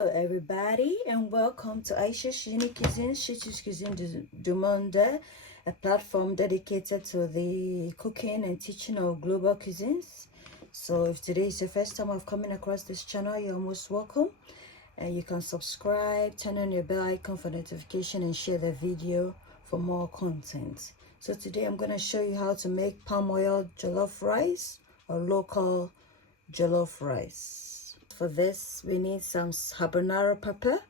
Hello everybody and welcome to Ayesha's Unique Cuisine, She's Cuisine du Monde, a platform dedicated to the cooking and teaching of global cuisines. So if today is your first time of coming across this channel, you're most welcome. And you can subscribe, turn on your bell icon for notification and share the video for more content. So today I'm going to show you how to make palm oil jollof rice or local jollof rice. For this, we need some habanero pepper,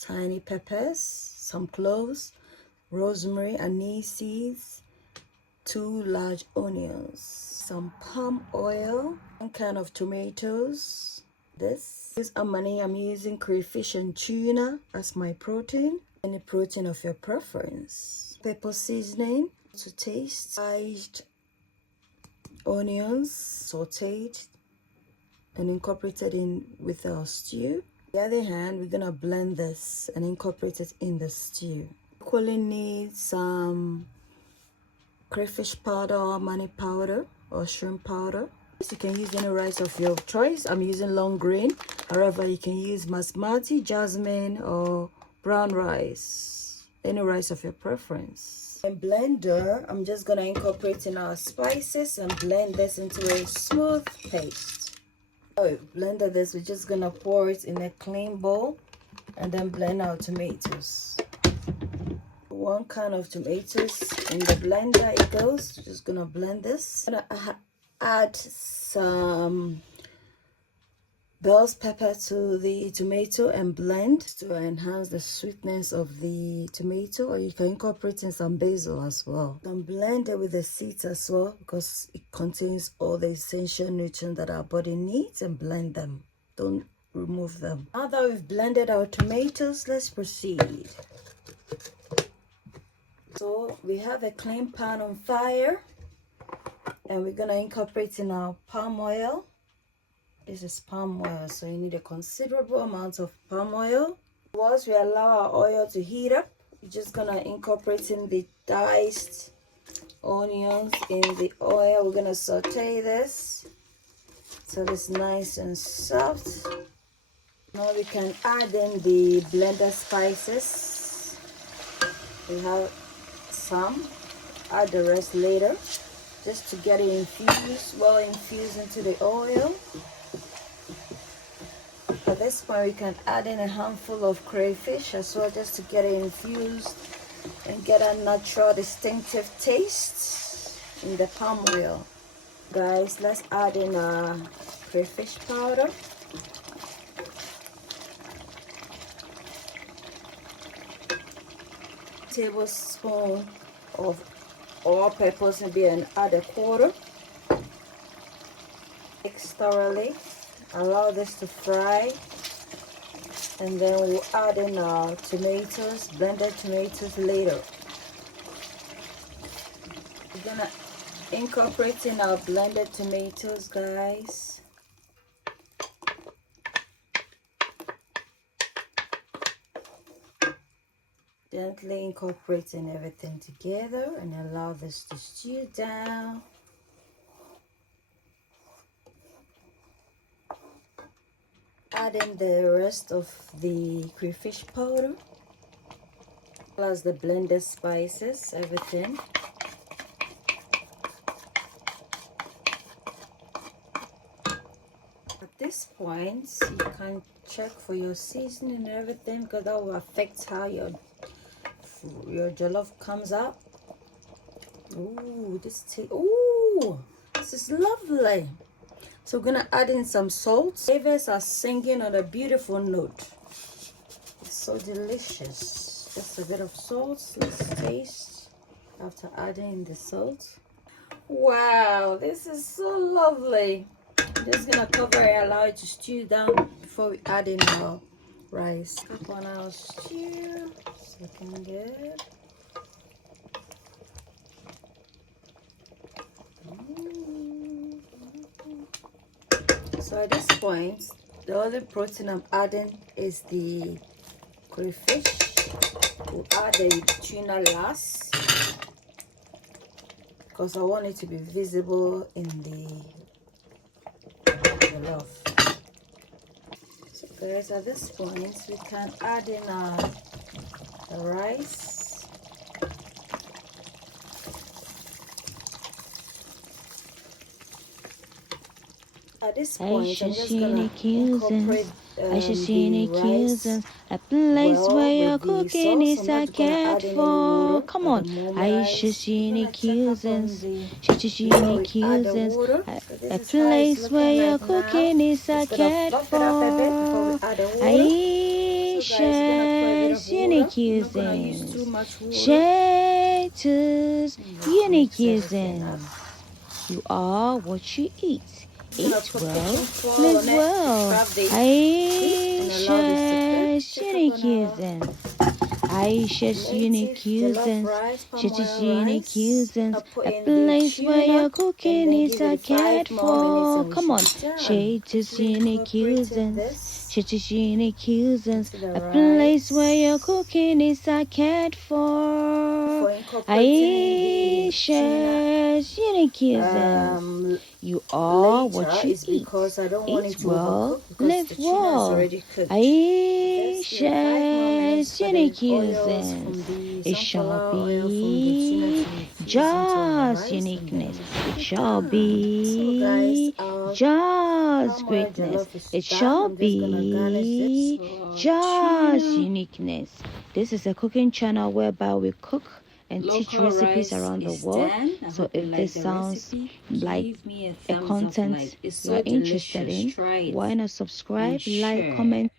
tiny peppers, some cloves, rosemary, anise seeds, 2 large onions, some palm oil, 1 can of tomatoes. This is money. I'm using crayfish and tuna as my protein. Any protein of your preference. Pepper seasoning to taste. Sliced onions, sauteed and incorporated in with our stew. On the other hand, we're gonna blend this and incorporate it in the stew. Equally need some crayfish powder or money powder or shrimp powder. You can use any rice of your choice. I'm using long grain. However, you can use basmati, jasmine, or brown rice. Any rice of your preference. In blender, I'm just gonna incorporate in our spices and blend this into a smooth paste. Blended this, we're just gonna pour it in a clean bowl and then blend our tomatoes. 1 can of tomatoes in the blender it goes. Just gonna blend this. I'm gonna add some bell's pepper to the tomato and blend to enhance the sweetness of the tomato, or you can incorporate in some basil as well. Then blend it with the seeds as well because it contains all the essential nutrients that our body needs, and blend them. Don't remove them. Now that we've blended our tomatoes, let's proceed. So we have a clean pan on fire and we're gonna incorporate in our palm oil. This is palm oil, so you need a considerable amount of palm oil. Once we allow our oil to heat up, we're just gonna incorporate in the diced onions in the oil. We're gonna saute this till it's nice and soft. Now we can add in the blended spices. We have some, add the rest later, just to get it infused, well infused into the oil. At this point, we can add in a handful of crayfish as well, just to get it infused and get a natural distinctive taste in the palm oil. Guys, let's add in our crayfish powder. Tablespoon of all-purpose, maybe, and add a quarter. Mix thoroughly. Allow this to fry, and then we'll add in our tomatoes, blended tomatoes later. We're gonna incorporate in our blended tomatoes, guys. Gently incorporating everything together and allow this to stew down. Add in the rest of the crayfish powder plus the blended spices, everything. At this point, you can check for your seasoning and everything, because that will affect how your jollof comes out. Ooh, this is lovely. So we're gonna add in some salt. Flavors are singing on a beautiful note. It's so delicious. Just a bit of salt. Let's taste after adding in the salt. Wow, this is so lovely. I'm just gonna cover it, allow it to stew down before we add in our rice. Up on our stew. It's looking good. So at this point, the other protein I'm adding is the crayfish. We'll add the tuna last because I want it to be visible in the jollof. So Guys, at this point we can add in the rice. At this point, I'm just gonna incorporate the rice a place where your with the cooking sauce. is I'm a not gonna cat add in any for. water Come at on, the moment, Ayesha guys. I'm gonna check up on before we add the water. So this a is how it's place where looking your like now. cooking is a Just gonna cat fluff it up a bit before we for. add the water. So guys, we're gonna put a bit Ayesha's of water. unique I'm not gonna use too usings. much water. Shatu's unique Mix everything up. usings. You are what you eat. Eat well, live live well. Ayesha's unique usings. Aisha's unique usings. Shatu's unique usings. A place where your cooking is a cat for. Come on. Shatu's unique usings. Shatu's unique usings. A place where your cooking is a cat for. Aisha's unique usings. You are what you eat. Eat well, live well. Aisha's unique usings. It shall be just uniqueness. It shall be just greatness. It shall be just uniqueness. This is a cooking channel whereby we cook and teach recipes around the world. So if this sounds like a content you are interested in, why not subscribe, like, comment,